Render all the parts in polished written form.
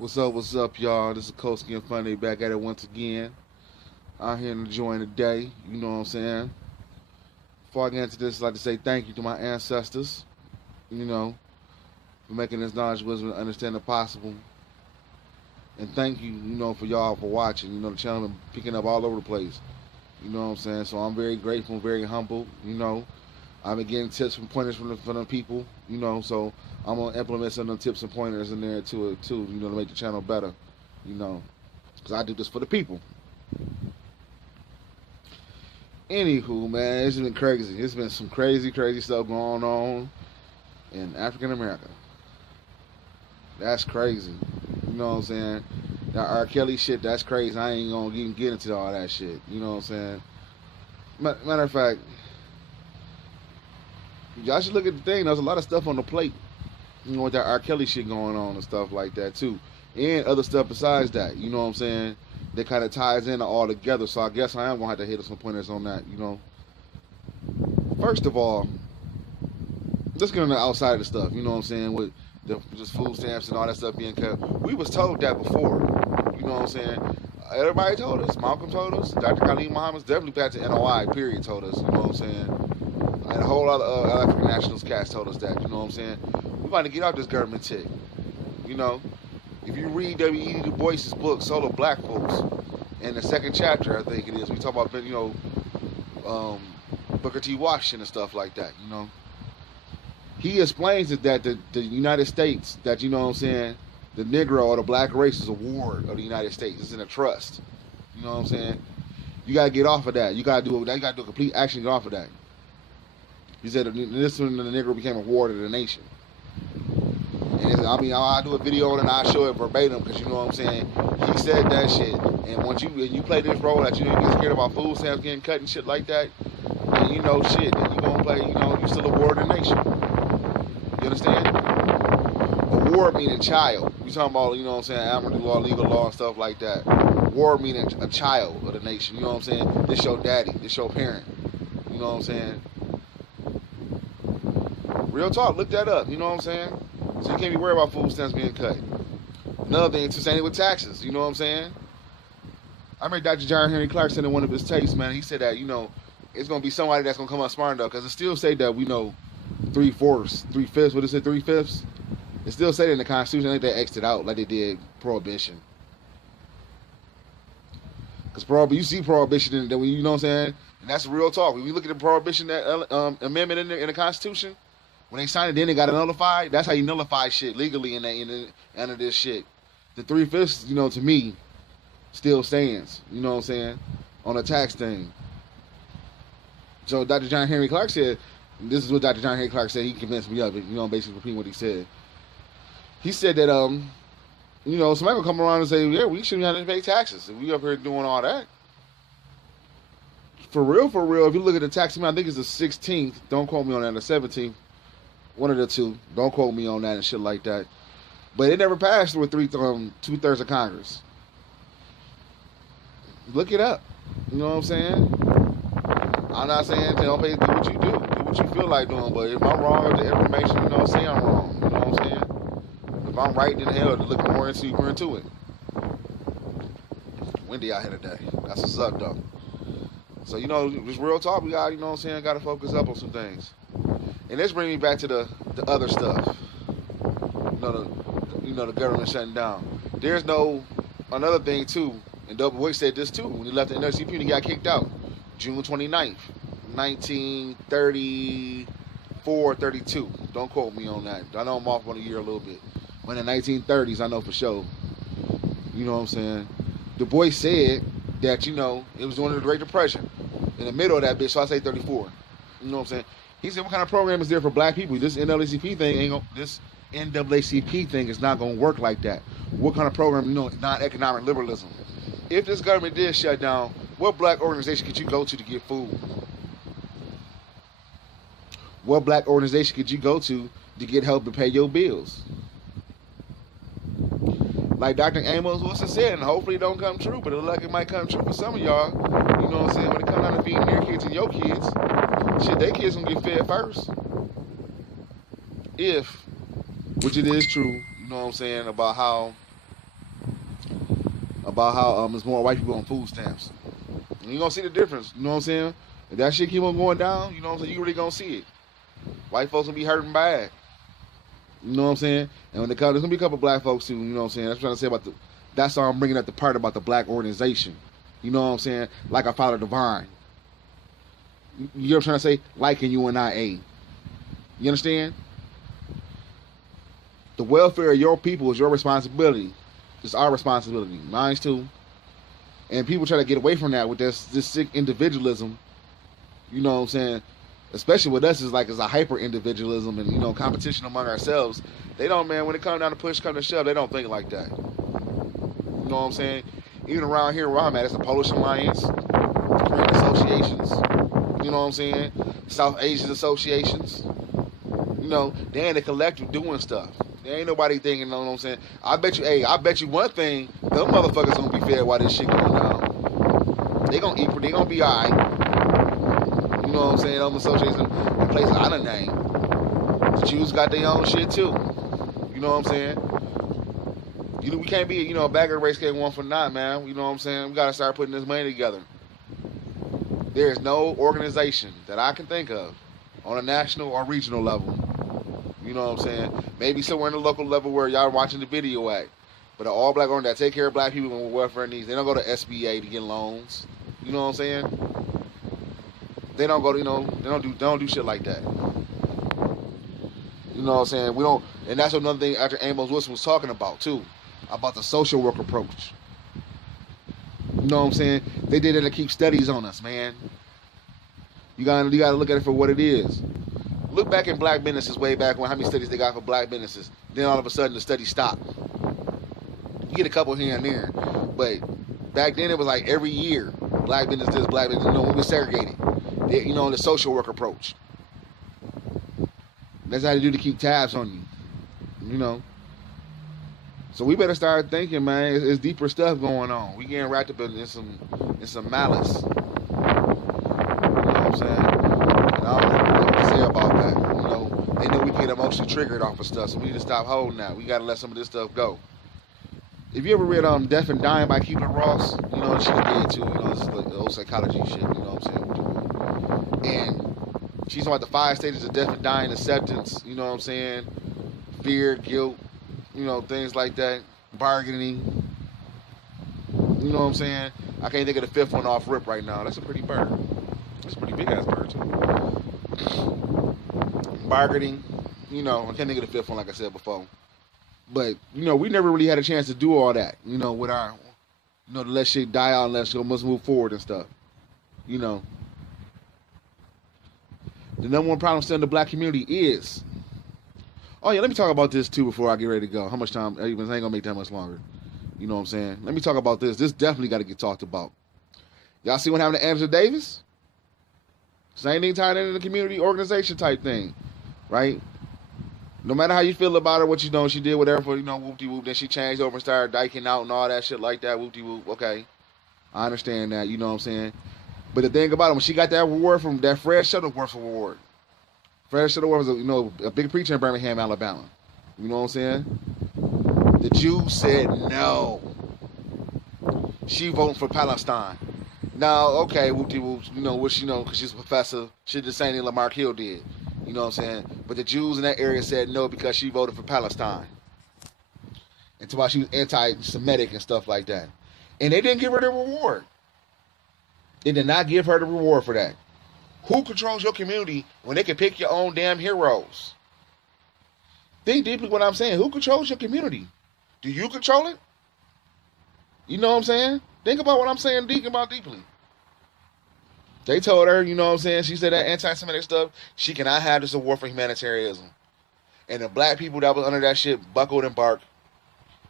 What's up, y'all? This is Koski and Funny back at it once again. Out here enjoying the day, you know what I'm saying? Before I get into this, I'd like to say thank you to my ancestors, you know, for making this knowledge, wisdom, and understanding possible. And thank you, for y'all for watching. The channel been picking up all over the place. You know what I'm saying? So I'm very grateful, very humble, I've been getting tips and pointers from the people, so I'm gonna implement some of the tips and pointers in there too, to make the channel better, because I do this for the people. Anywho, man, it's been crazy. It's been some crazy stuff going on in African America. That's crazy. You know what I'm saying? That R. Kelly shit, that's crazy. I ain't gonna even get into all that shit. You know what I'm saying? Matter of fact, y'all should look at the thing. There's a lot of stuff on the plate. With that R. Kelly shit going on and stuff like that too. And other stuff besides that. You know what I'm saying? That kind of ties in all together. So I guess I am going to have to hit some pointers on that, First of all, let's get on the outside of the stuff. You know what I'm saying? With just food stamps and all that stuff being cut. We was told that before. You know what I'm saying? Everybody told us. Malcolm told us. Dr. Khalid Muhammad's definitely back to NOI, period, told us. You know what I'm saying? And a whole lot of African Nationals cast told us that. You know what I'm saying? We about to get out this government tick. If you read W.E.B. Du Bois's book, Solar Black Folks, in the second chapter, I think it is, we talk about, Booker T. Washington and stuff like that, He explains that the United States, that, the Negro or the black race is a ward of the United States. It's in a trust. You know what I'm saying? You got to get off of that. You got to do a complete action to get off of that. He said this when the Negro became a ward of the nation. And I'll do a video and I'll show it verbatim because you know what I'm saying. He said that shit, and once you play this role that you didn't get scared about food stamps getting cut and shit like that, and shit, then you gonna play, you still a ward of the nation. You understand? A ward meaning child. We talking about, you know what I'm saying, admiralty law, legal law, and stuff like that. Ward meaning a child of the nation. You know what I'm saying? This your daddy. This your parent. You know what I'm saying? Real talk. Look that up. You know what I'm saying? So you can't be worried about food stamps being cut. Another thing, too, same with taxes. You know what I'm saying? I remember Dr. John Henry Clark said in one of his tapes, man, he said that, it's going to be somebody that's going to come up smart, though, because it still say that we know 3/4, 3/5, what is it, 3/5? It still say that in the Constitution. I think they X'd it out like they did Prohibition. Because you see Prohibition in there, you know what I'm saying? And that's real talk. When you look at the Prohibition amendment in the Constitution, when they signed it, then they got it nullified. That's how you nullify shit legally under this shit. The 3/5, to me, still stands. You know what I'm saying? On a tax thing. So Dr. John Henry Clark said, this is what Dr. John Henry Clark said. He convinced me of it. Basically repeating what he said. He said that, somebody will come around and say, yeah, we shouldn't have to pay taxes. If we up here doing all that. For real, if you look at the tax amount, I think it's the 16th. Don't quote me on that. The 17th. One of the two. Don't quote me on that and shit like that. But it never passed with 2/3 of Congress. Look it up. You know what I'm saying? I'm not saying do what you do. Do what you feel like doing. But if I'm wrong with the information, say I'm wrong. You know what I'm saying? If I'm right, then hell, to look more into it. Windy out here today. That's what's up, though. So, just real talk. We got, got to focus up on some things. And this brings me back to the other stuff. The government shutting down. There's another thing too, and Double Wick said this too, when he left the NRCP and he got kicked out. June 29th, 1934, 32. Don't quote me on that. I know I'm off on a year a little bit. But in the 1930s, I know for sure. You know what I'm saying? Du Bois said that, it was during the Great Depression. In the middle of that bitch, so I say 34. You know what I'm saying? He said, what kind of program is there for black people? This NAACP thing is not going to work like that. What kind of program, non-economic liberalism? If this government did shut down, what black organization could you go to get food? What black organization could you go to get help to pay your bills? Like Dr. Amos Wilson said, and hopefully it don't come true, but it look like it might come true for some of y'all. You know what I'm saying? When it comes down to feeding their kids and your kids, shit, their kids gonna get fed first. Which it is true, you know what I'm saying, about how about how there's more white people on food stamps. And you're gonna see the difference. You know what I'm saying? If that shit keep on going down, you know what I'm saying, you really gonna see it. White folks gonna be hurting bad. You know what I'm saying? And when they come, there's gonna be a couple black folks too. You know what I'm saying? That's what I'm trying to say about the. That's how I'm bringing up the part about the black organization. You know what I'm saying? Like a Father Divine. You know what I'm trying to say? Like in UNIA. You understand? The welfare of your people is your responsibility. It's our responsibility. Mine too. And people try to get away from that with this sick individualism. You know what I'm saying? Especially with us, it's a hyper individualism and, you know, competition among ourselves. They don't, man, when it comes down to push, come to shove, they don't think like that. You know what I'm saying? Even around here where I'm at, it's the Polish Alliance, the Korean associations, you know what I'm saying? South Asian associations. You know, they ain't a collective doing stuff. There ain't nobody thinking, you know what I'm saying? I bet you one thing, them motherfuckers gonna be fed while this shit going down. They gonna eat, they gonna be alright. You know what I'm saying? Them associations in places I done named. The Jews got their own shit too. You know what I'm saying? You know, we can't be, you know, a bag of race can't one for naught, man. You know what I'm saying? We gotta start putting this money together. There is no organization that I can think of on a national or regional level. You know what I'm saying? Maybe somewhere in the local level where y'all watching the video at. But an all black organization that take care of black people with welfare needs. They don't go to SBA to get loans. You know what I'm saying? They don't go to, you know, they don't do shit like that. You know what I'm saying? We don't, and that's another thing after Amos Wilson was talking about too, about the social work approach. You know what I'm saying? They did it to keep studies on us, man. You gotta look at it for what it is. Look back in black businesses way back when, how many studies they got for black businesses. Then all of a sudden the study stopped. You get a couple here and there, but back then it was like every year, black business this, black business, you know, when we segregated. You know, the social work approach. That's how they do to keep tabs on you. You know. So we better start thinking, man. It's deeper stuff going on. We getting wrapped up in some malice. You know what I'm saying? And I don't know what to say about that. You know, they know we get emotionally triggered off of stuff, so we need to stop holding that. We gotta let some of this stuff go. If you ever read Death and Dying by Kubler-Ross, you know, she's dead too. You know, this is like the old psychology shit. You know what I'm saying? And she's talking about the 5 stages of death and dying: acceptance, you know what I'm saying, fear, guilt, you know, things like that, bargaining, you know what I'm saying. I can't think of the 5th one off rip right now. That's a pretty bird. That's a pretty big ass bird too. Bargaining, you know, I can't think of the 5th one like I said before. But, you know, we never really had a chance to do all that, you know, with our, you know, to let shit die out and let's move forward and stuff, you know. The number one problem still in the black community is, oh yeah, let me talk about this too before I get ready to go. How much time? I ain't gonna make that much longer. You know what I'm saying? Let me talk about this. This definitely got to get talked about. Y'all see what happened to Angela Davis? Same thing tied into the community organization type thing, right? No matter how you feel about her, what you know, she did whatever for, you know, whoop-de-whoop. Then she changed over and started diking out and all that shit like that, whoop-de-whoop. Okay, I understand that. You know what I'm saying? But the thing about it, when she got that award from that Fred Shuttleworth award, Fred Shuttleworth was a, you know, a big preacher in Birmingham, Alabama. You know what I'm saying? The Jews said no. She voting for Palestine. Now, okay, whoop-de-whoop, you know, what she know, because she's a professor, she did the same thing Lamarck Hill did. You know what I'm saying? But the Jews in that area said no because she voted for Palestine. And to why she was anti-Semitic and stuff like that. And they didn't give her the reward. They did not give her the reward for that. Who controls your community when they can pick your own damn heroes? Think deeply what I'm saying. Who controls your community? Do you control it? You know what I'm saying? Think about what I'm saying. Think about deeply. They told her, you know what I'm saying, she said that anti-Semitic stuff, she cannot have this award for humanitarianism. And the black people that was under that shit buckled and barked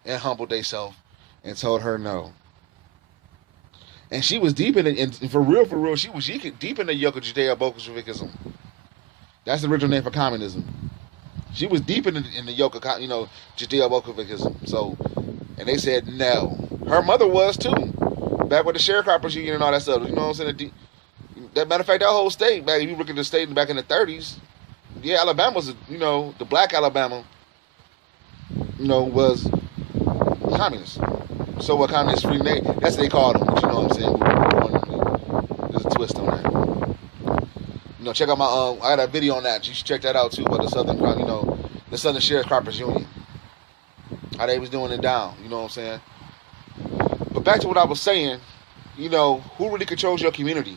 and humbled themselves and told her no. And she was deep in it, and for real, she was deep in the yoke of Judeo-Bolshevikism. That's the original name for communism. She was deep in the yoke of, you know, Judeo-Bolshevikism. So, and they said no. Her mother was too. Back with the sharecroppers union and all that stuff. You know what I'm saying? That matter of fact, that whole state, back if you look at the state back in the 30s, yeah, Alabama was, you know, the black Alabama, you know, was communist. So what kind of this free name? That's what they call them. But you know what I'm saying? There's a twist on that. You know, check out my I got a video on that. You should check that out too. About the the Southern Sharecroppers Union, how they was doing it down. You know what I'm saying? But back to what I was saying. You know, who really controls your community?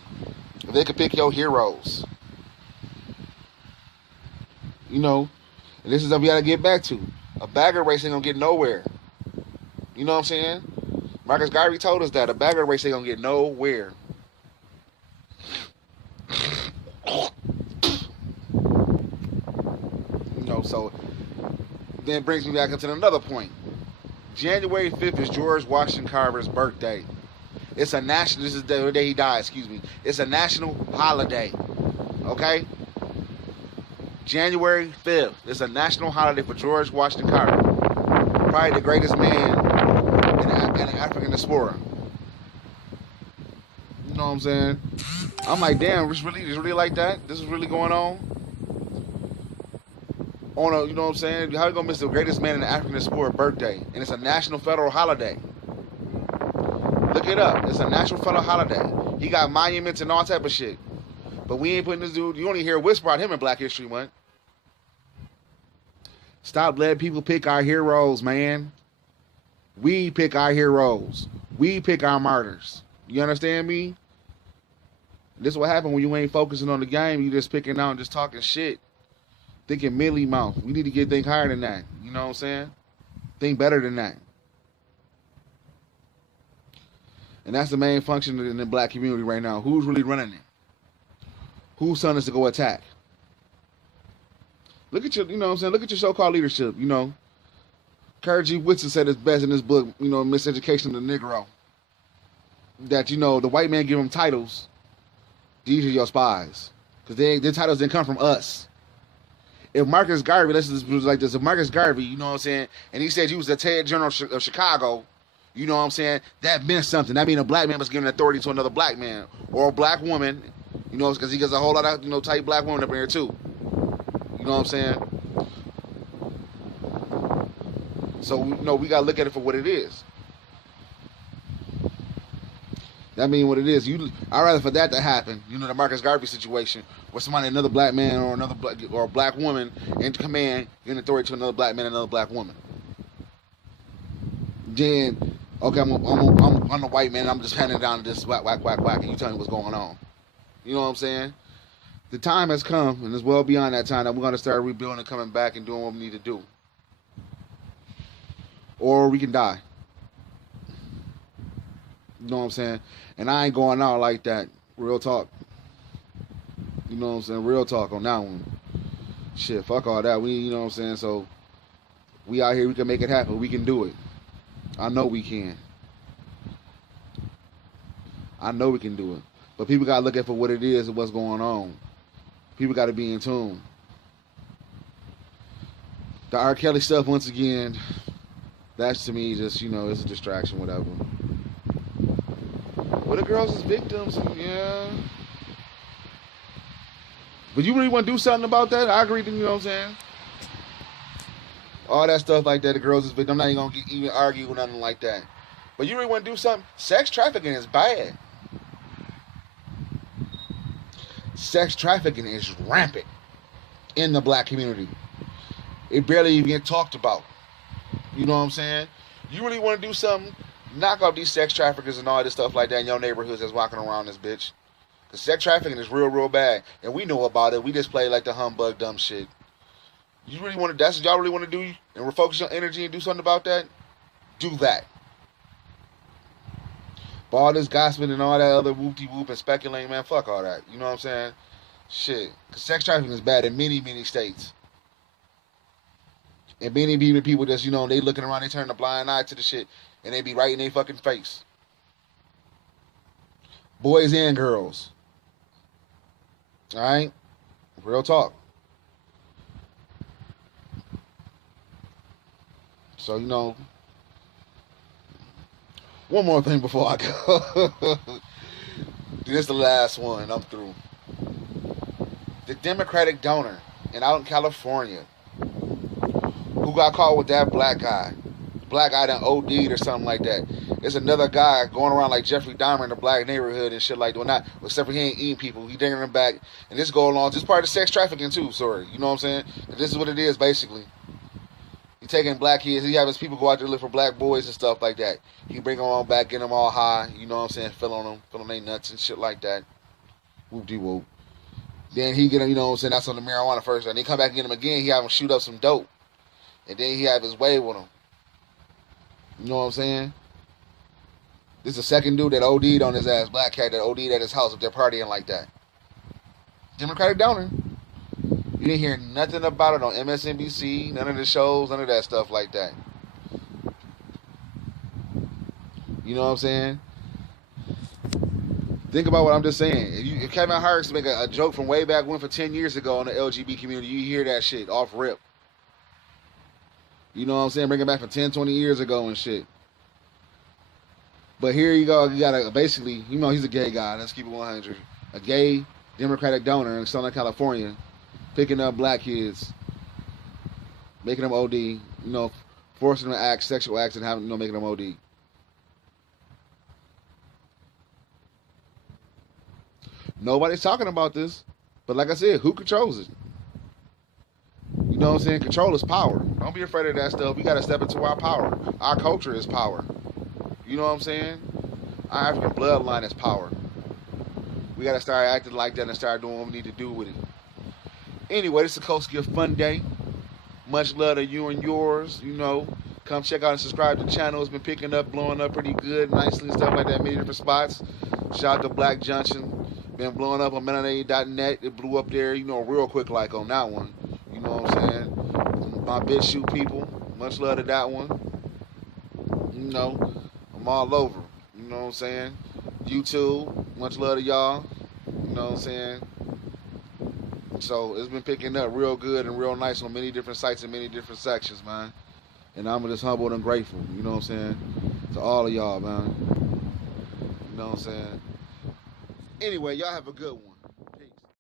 They could pick your heroes. You know, and this is what we gotta get back to. A bagger race ain't gonna get nowhere. You know what I'm saying? Marcus Garvey told us that a bagger race ain't gonna get nowhere. You know, so then it brings me back into another point. January 5th is George Washington Carver's birthday. It's a national. This is the day he died. Excuse me. It's a national holiday. Okay. January 5th. It's a national holiday for George Washington Carver. Probably the greatest man in the African diaspora. You know what I'm saying? I'm like, damn, it's really like that? This is really going on? You know what I'm saying? How you gonna miss the greatest man in the African diaspora birthday? And it's a national federal holiday. Look it up. It's a national federal holiday. He got monuments and all type of shit. But we ain't putting this dude. You only hear a whisper about him in Black History Month. Stop letting people pick our heroes, man. We pick our heroes. We pick our martyrs. You understand me? This is what happens when you ain't focusing on the game. You just picking out and just talking shit. Thinking mealy mouth. We need to think higher than that. You know what I'm saying? Think better than that. And that's the main function in the black community right now. Who's really running it? Whose son is to go attack? Look at your, you know what I'm saying? Look at your so-called leadership, you know. Kerr G. Whitson said it's best in this book, you know, Miseducation of the Negro. That, you know, the white man give them titles. These are your spies. Because their titles didn't come from us. If Marcus Garvey, let's just like this, if Marcus Garvey, you know what I'm saying, and he said he was the Ted General of Chicago, you know what I'm saying, that meant something. That means a black man was giving authority to another black man. Or a black woman, you know, because he gets a whole lot of, you know, tight black women up in here too. You know what I'm saying? So, you know, we got to look at it for what it is. That means what it is. I'd rather for that to happen, you know, the Marcus Garvey situation, where somebody, another black man or a black woman in command, giving authority to another black man and another black woman. Then, okay, I'm the white man, I'm just handing down to this whack, and you tell me what's going on. You know what I'm saying? The time has come, and it's well beyond that time, that we're going to start rebuilding and coming back and doing what we need to do. Or we can die. You know what I'm saying? And I ain't going out like that. Real talk. You know what I'm saying? Real talk on that one. Shit, fuck all that. You know what I'm saying? So, we out here, we can make it happen. We can do it. I know we can. I know we can do it. But people got to look at for what it is and what's going on. People got to be in tune. The R. Kelly stuff, once again, that's to me just, you know, it's a distraction, whatever. Well, the girls is victims, and yeah. But you really want to do something about that? I agree, you know what I'm saying? All that stuff like that, the girls is victims. I'm not even going to even argue with nothing like that. But you really want to do something? Sex trafficking is bad. Sex trafficking is rampant in the black community. It barely even get talked about. You know what I'm saying? You really want to do something? Knock off these sex traffickers and all this stuff like that in your neighborhoods that's walking around this bitch. Because sex trafficking is real, real bad. And we know about it. We just play like the humbug dumb shit. You really want to, that's what y'all really want to do? And refocus your energy and do something about that? Do that. But all this gossiping and all that other whoop-de-whoop and speculating, man, fuck all that. You know what I'm saying? Shit. Because sex trafficking is bad in many, many states. And many people just, you know, they looking around, they turn a blind eye to the shit. And they be right in their fucking face. Boys and girls. Alright? Real talk. So, you know, one more thing before I go. This is the last one. I'm through. The Democratic donor out in California who got caught with that black black guy done OD'd or something like that. There's another guy going around like Jeffrey Dahmer in the black neighborhood and shit like that. Well, not except for he ain't eating people. He bringing them back, and this go along. This part of sex trafficking too. Sorry, you know what I'm saying? And this is what it is basically. He taking black kids. He have his people go out there look for black boys and stuff like that. He bring them all back, get them all high. You know what I'm saying? Fill on them, fill on their nuts and shit like that. Whoop de whoop. Then he get him, you know what I'm saying? That's on the marijuana first. And they come back and get him again. He have him shoot up some dope. And then he have his way with him. You know what I'm saying? This is the second dude that OD'd on his ass, black cat that OD'd at his house if they're partying like that. Democratic donor. You didn't hear nothing about it on MSNBC, none of the shows, none of that stuff like that. You know what I'm saying? Think about what I'm just saying. If Kevin Hart make a joke from way back when for 10 years ago on the LGBT community, you hear that shit off rip. You know what I'm saying? Bring it back from 10, 20 years ago and shit. But here you go. You got basically, you know, he's a gay guy. Let's keep it 100. A gay Democratic donor in Southern California picking up black kids, making them OD, you know, forcing them to act sexual acts and having, you know, making them OD. Nobody's talking about this. But like I said, who controls it? You know what I'm saying? Control is power. Don't be afraid of that stuff. We got to step into our power. Our culture is power. You know what I'm saying? Our African bloodline is power. We got to start acting like that and start doing what we need to do with it. Anyway, this is Koski of Fun Day. Much love to you and yours. You know, come check out and subscribe to the channel. It's been picking up, blowing up pretty good, nicely, stuff like that, many different spots. Shout out to Black Junction. Been blowing up on melanated.net. It blew up there, you know, real quick like on that one. You know what I'm saying? My BitChute people, much love to that one. You know, I'm all over. You know what I'm saying? YouTube, much love to y'all. You know what I'm saying? So it's been picking up real good and real nice on many different sites and many different sections, man. And I'm just humbled and grateful, you know what I'm saying? To all of y'all, man. You know what I'm saying? Anyway, y'all have a good one.